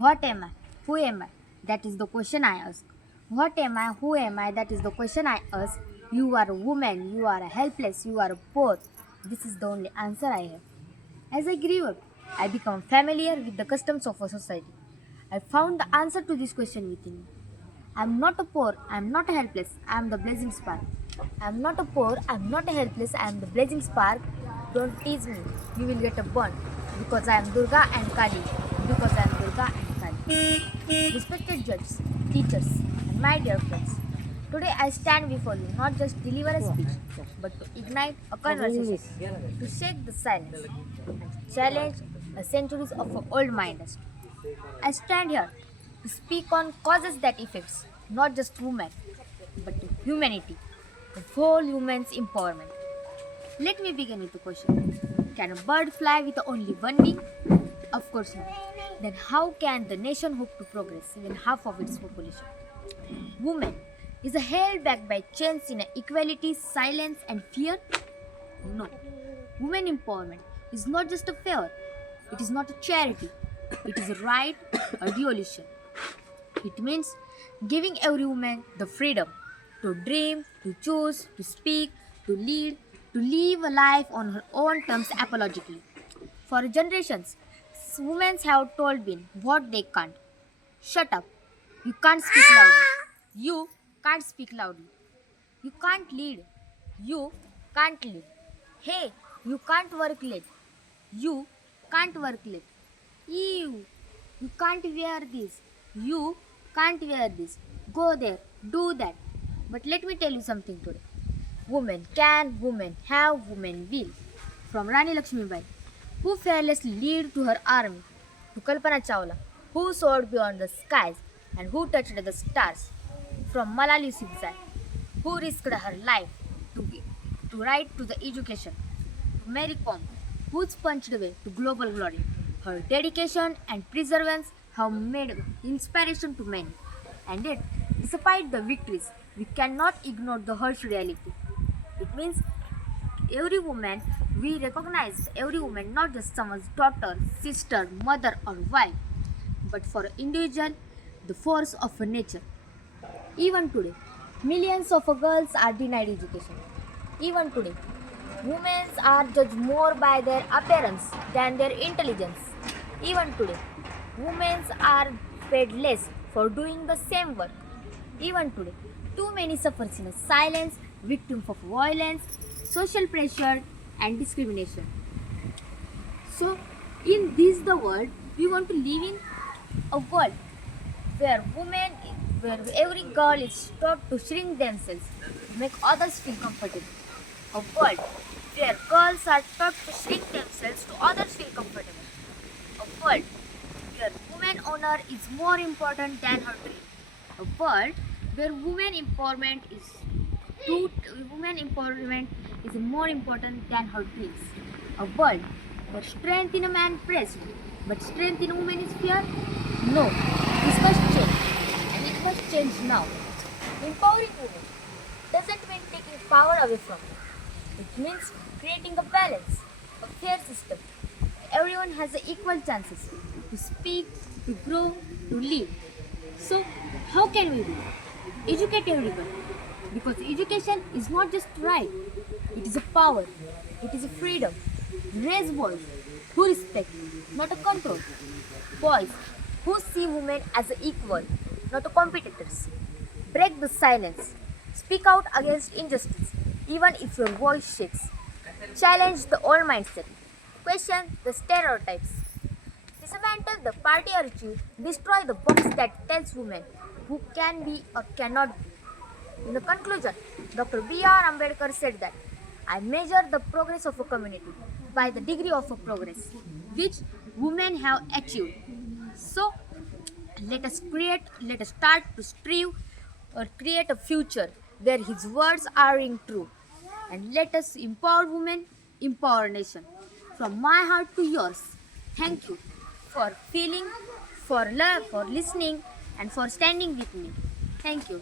What am I? Who am I? That is the question I ask. What am I? Who am I? That is the question I ask. You are a woman, you are a helpless, you are a poor. This is the only answer I have. As I grew up, I became familiar with the customs of a society. I found the answer to this question within me. I am not a poor, I am not a helpless, I am the blazing spark. I am not a poor, I am not a helpless, I am the blazing spark. Don't tease me, you will get a burn. Because I am Durga and Kali. Because I am Durga and Kali. Respected judges, teachers, and my dear friends, today I stand before you not just deliver a speech, but to ignite a conversation, to shake the silence, and challenge the centuries of an old mindset. I stand here to speak on causes that affects not just women, but humanity, the whole human's empowerment. Let me begin with the question. Can a bird fly with only one wing? Of course not. Then how can the nation hope to progress when half of its population? Woman is held back by chains in equality, silence and fear? No. Women empowerment is not just a favor. It is not a charity. It is a right, a revolution. It means giving every woman the freedom to dream, to choose, to speak, to lead, to live a life on her own terms apologically. For generations, women have told men what they can't. Shut up. You can't speak loudly. You can't speak loudly. You can't lead. You can't lead. Hey, you can't work late. You can't work late. You can't wear this. You can't wear this. Go there. Do that. But let me tell you something today. Women can, women have, women will. From Rani Lakshmibai, who fearlessly led to her army, to Kalpana Chawla, who soared beyond the skies and who touched the stars. From Malala Yousafzai, who risked her life to right to the education. To Mary Kom, who punched way to global glory. Her dedication and perseverance have made inspiration to many. And yet, despite the victories, we cannot ignore the harsh reality. It means every woman, we recognize every woman, not just someone's daughter, sister, mother, or wife, but for an individual, the force of a nature. Even today, millions of girls are denied education. Even today, women are judged more by their appearance than their intelligence. Even today, women are paid less for doing the same work. Even today, too many suffer in silence, victims of violence, social pressure, and discrimination. So, in this the world, we want to live in a world where women, where every girl is taught to shrink themselves to make others feel comfortable. A world where girls are taught to shrink themselves to others feel comfortable. A world where woman honor is more important than her dream. A world where women empowerment is more important than her dreams. A world where strength in a man praised, but strength in a woman is fear. No, this must change, and it must change now. Empowering women doesn't mean taking power away from them. It means creating a balance, a fair system. Everyone has equal chances to speak, to grow, to live. So, how can we do? Educate everyone. Because education is not just right, it is a power, it is a freedom. Raise boys who respect, not a control. Boys who see women as equal, not a competitors. Break the silence. Speak out against injustice, even if your voice shakes. Challenge the old mindset. Question the stereotypes. Dismantle the patriarchy. Destroy the box that tells women who can be or cannot be. In the conclusion, Dr. B.R. Ambedkar said that I measure the progress of a community by the degree of a progress which women have achieved. So, let us start to strive or create a future where his words are in true. And let us empower women, empower nation. From my heart to yours, thank you for feeling, for love, for listening, and for standing with me. Thank you.